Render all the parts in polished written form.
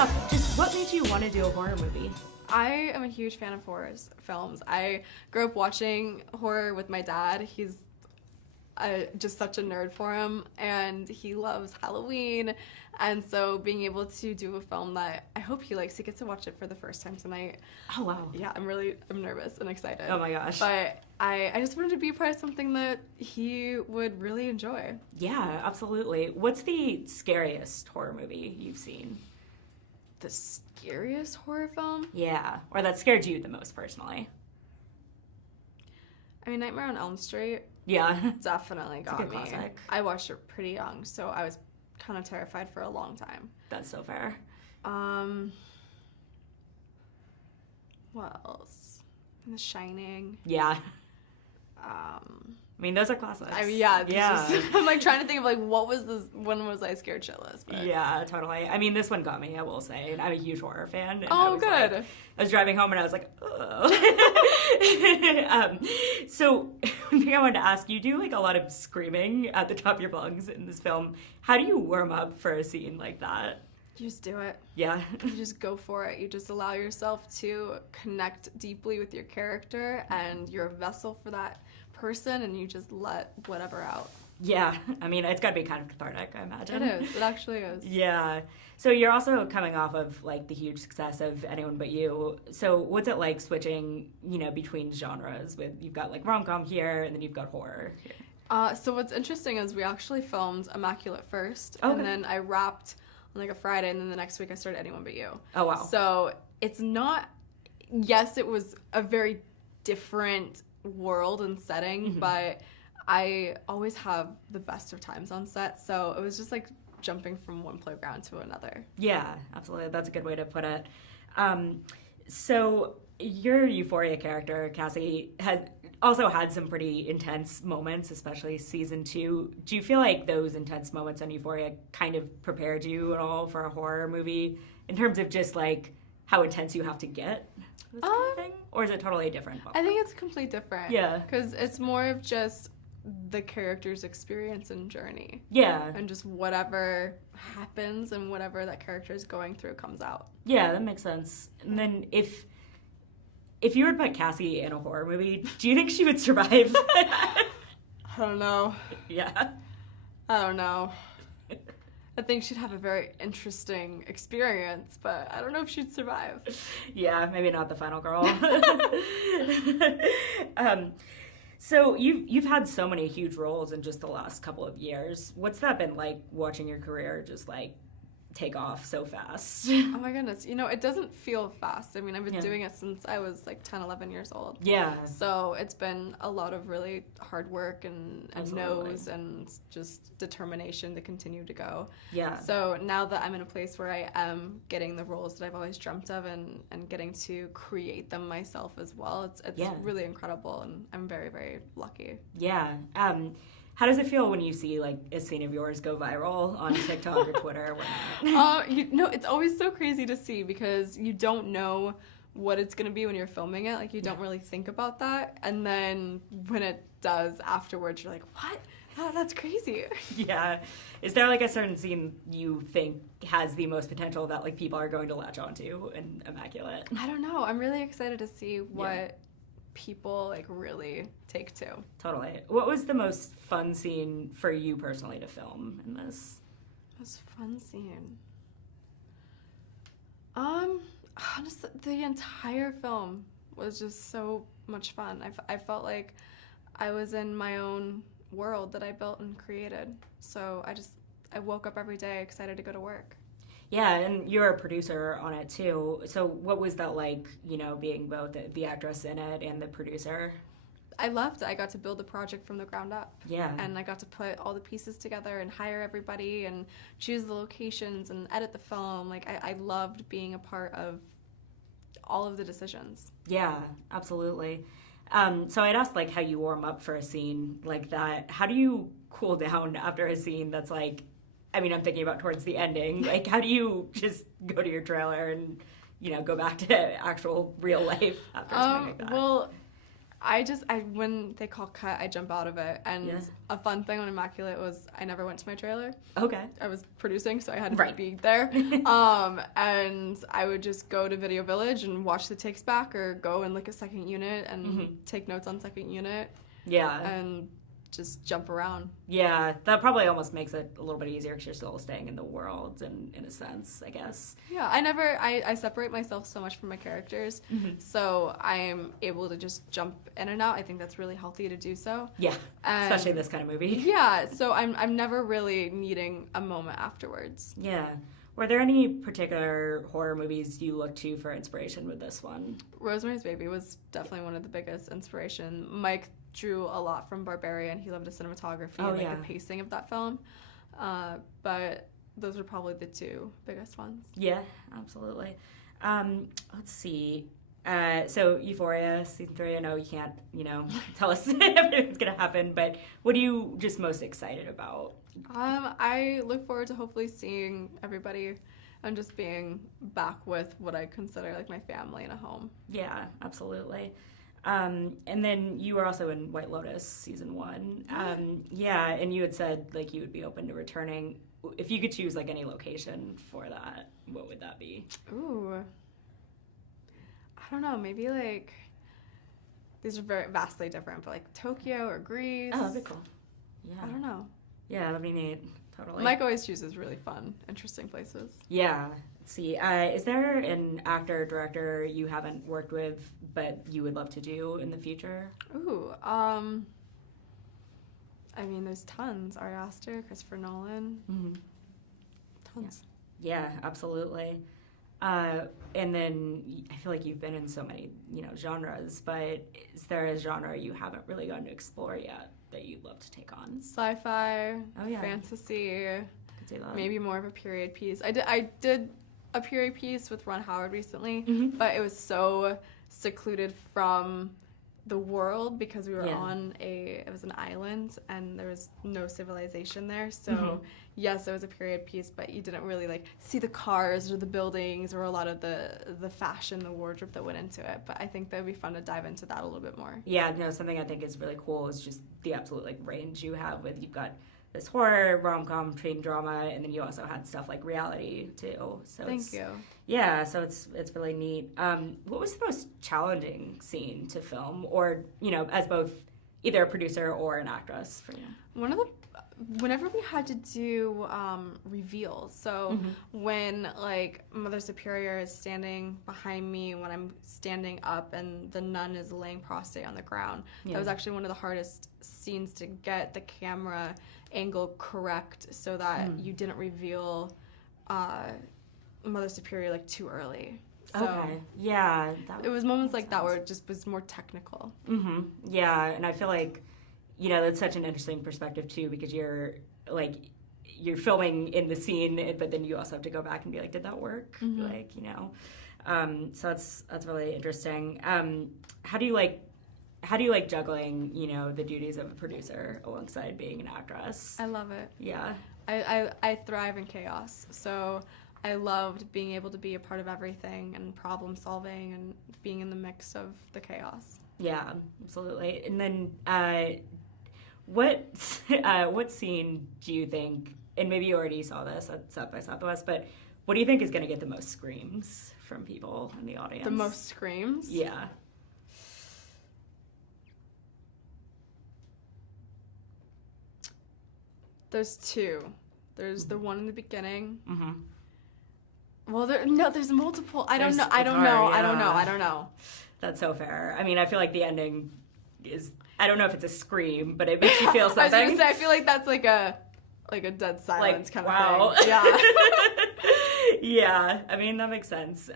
off, just what made you want to do a horror movie? I am a huge fan of films. I grew up watching horror with my dad. He's just such a nerd for him, and he loves Halloween. And so being able to do a film that I hope he likes, he gets to watch it for the first time tonight. Oh, wow. Yeah, I'm nervous and excited. Oh my gosh. But I just wanted to be a part of something that he would really enjoy. Yeah, absolutely. What's the scariest horror movie you've seen? The scariest horror film? Yeah, or that scared you the most personally? I mean, Nightmare on Elm Street. Yeah. Definitely got me. Classic. I watched it pretty young, so I was kind of terrified for a long time. That's so fair. What else? The Shining. Yeah. I mean, those are classics. Yeah. I'm like trying to think of like when was I scared shitless? But. Yeah, totally. I mean, this one got me, I will say. And I'm a huge horror fan. And oh, good. Like, I was driving home and I was like, oh. So, one thing I wanted to ask, you do like a lot of screaming at the top of your lungs in this film. How do you warm up for a scene like that? You just do it. Yeah. You just go for it. You just allow yourself to connect deeply with your character, and you're a vessel for that person, and you just let whatever out. Yeah. I mean, it's got to be kind of cathartic, I imagine. It is. It actually is. Yeah. So you're also coming off of like the huge success of Anyone But You. So what's it like switching, between genres with, you've got like rom-com here and then you've got horror here? So what's interesting is we actually filmed Immaculate first, okay. And then I wrapped on like a Friday, and then the next week I started Anyone But You. Oh, wow. So it's not, yes, it was a very different world and setting, but I always have the best of times on set, so it was just like jumping from one playground to another. Yeah, absolutely. That's a good way to put it. So your Euphoria character, Cassie, has also had some pretty intense moments, especially season 2. Do you feel like those intense moments on Euphoria kind of prepared you at all for a horror movie in terms of just like how intense you have to get? This kind of thing? Or is it totally different? I think it's completely different. Yeah. Because it's more of just the character's experience and journey. Yeah. And just whatever happens and whatever that character is going through comes out. Yeah, that makes sense. And then if you were to put Cassie in a horror movie, do you think she would survive? I don't know. Yeah. I don't know. I think she'd have a very interesting experience, but I don't know if she'd survive. Yeah, maybe not the final girl. So you've had so many huge roles in just the last couple of years. What's that been like, watching your career just like take off so fast? Oh my goodness. It doesn't feel fast. I mean, I've been doing it since I was like 10, 11 years old. Yeah. So it's been a lot of really hard work and no's and just determination to continue to go. Yeah. So now that I'm in a place where I am getting the roles that I've always dreamt of and getting to create them myself as well, it's really incredible, and I'm very, very lucky. Yeah. How does it feel when you see like a scene of yours go viral on TikTok or Twitter or whatnot? It's always so crazy to see, because you don't know what it's going to be when you're filming it. Like, you don't really think about that. And then when it does afterwards, you're like, what? Oh, that's crazy. Yeah. Is there like a certain scene you think has the most potential that like people are going to latch onto in Immaculate? I don't know. I'm really excited to see what people like really take to. Totally. What was the most fun scene for you personally to film in this? Most fun scene? Honestly, the entire film was just so much fun. I felt like I was in my own world that I built and created. So I woke up every day excited to go to work. Yeah, and you're a producer on it too. So what was that like, being both the actress in it and the producer? I loved it. I got to build the project from the ground up. Yeah. And I got to put all the pieces together and hire everybody and choose the locations and edit the film. Like, I loved being a part of all of the decisions. Yeah, absolutely. So I'd asked like how you warm up for a scene like that. How do you cool down after a scene that's like, I mean, I'm thinking about towards the ending. Like, how do you just go to your trailer and, go back to actual real life after something like that? Well, When they call cut, I jump out of it. And a fun thing on Immaculate was I never went to my trailer. Okay. I was producing, so I had to be there. And I would just go to Video Village and watch the takes back, or go and look at second unit and take notes on second unit. Yeah. And just jump around. Yeah, that probably almost makes it a little bit easier because you're still staying in the world, and in a sense, I guess. Yeah, I separate myself so much from my characters, so I am able to just jump in and out. I think that's really healthy to do so. Yeah, especially this kind of movie. Yeah, so I'm never really needing a moment afterwards. Yeah. Were there any particular horror movies you looked to for inspiration with this one? Rosemary's Baby was definitely one of the biggest inspiration. Mike drew a lot from Barbarian. He loved the cinematography and the pacing of that film. But those were probably the two biggest ones. Yeah, absolutely. Let's see. So Euphoria season 3. I know you can't, tell us if it's gonna happen, but what are you just most excited about? I look forward to hopefully seeing everybody and just being back with what I consider like my family in a home. Yeah, absolutely. And then you were also in White Lotus season 1. Yeah, and you had said like you would be open to returning. If you could choose like any location for that, what would that be? Ooh. I don't know, maybe like, these are very vastly different, but like Tokyo or Greece. Oh, that'd be cool. Yeah. I don't know. Yeah, that'd be neat. Totally. Mike always chooses really fun, interesting places. Yeah. Let's see. Is there an actor or director you haven't worked with but you would love to do in the future? Ooh, there's tons. Ari Aster, Christopher Nolan. Tons. Yeah, absolutely. And then I feel like you've been in so many, genres, but is there a genre you haven't really gotten to explore yet that you'd love to take on? Sci-fi, fantasy, could say that. Maybe more of a period piece. I did a period piece with Ron Howard recently, but it was so secluded from the world because we were on it was an island and there was no civilization there. So yes, it was a period piece, but you didn't really like see the cars or the buildings or a lot of the fashion, the wardrobe that went into it. But I think that would be fun to dive into that a little bit more. Yeah, no, something I think is really cool is just the absolute like range you have with, you've got this horror, rom-com, teen drama, and then you also had stuff like reality too. So Thank you. Yeah, so it's really neat. What was the most challenging scene to film, or as both either a producer or an actress for you? Whenever we had to do reveals, so when like Mother Superior is standing behind me when I'm standing up and the nun is laying prostrate on the ground, that was actually one of the hardest scenes to get the camera angle correct so that you didn't reveal Mother Superior like too early. So okay. Yeah. It was moments like that where it just was more technical. Yeah, and I feel like that's such an interesting perspective too, because you're filming in the scene, but then you also have to go back and be like, did that work? So that's really interesting. How do you like juggling, the duties of a producer alongside being an actress? I love it. Yeah. I thrive in chaos. So I loved being able to be a part of everything and problem solving and being in the mix of the chaos. Yeah, absolutely. And then what scene do you think, and maybe you already saw this at South by Southwest, but what do you think is going to get the most screams from people in the audience? The most screams? Yeah. There's two. There's the one in the beginning. Well, there's multiple. I don't know. That's so fair. I mean, I feel like the ending is, I don't know if it's a scream, but it makes you feel something. I was gonna say, I feel like that's like a dead silence kind of thing. Yeah. Yeah, I mean, that makes sense.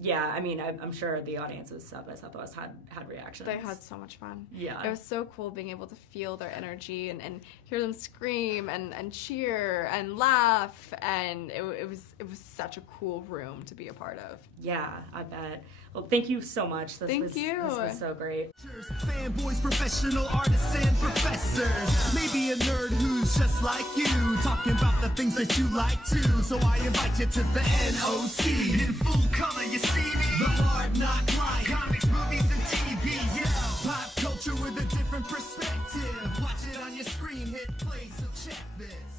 Yeah, I mean, I'm sure the audiences South by Southwest had reactions. They had so much fun. Yeah. It was so cool being able to feel their energy and hear them scream and cheer and laugh, and it was such a cool room to be a part of. Yeah, I bet. Well, thank you so much. Thank you. This was so great. Fanboys, professional artists, and professors. Maybe a nerd who's just like you, talking about the things that you like too. So I invite you to the NOC. In full color, you see me. The hard knock life, comics, movies, and TV. Yeah, pop culture. it.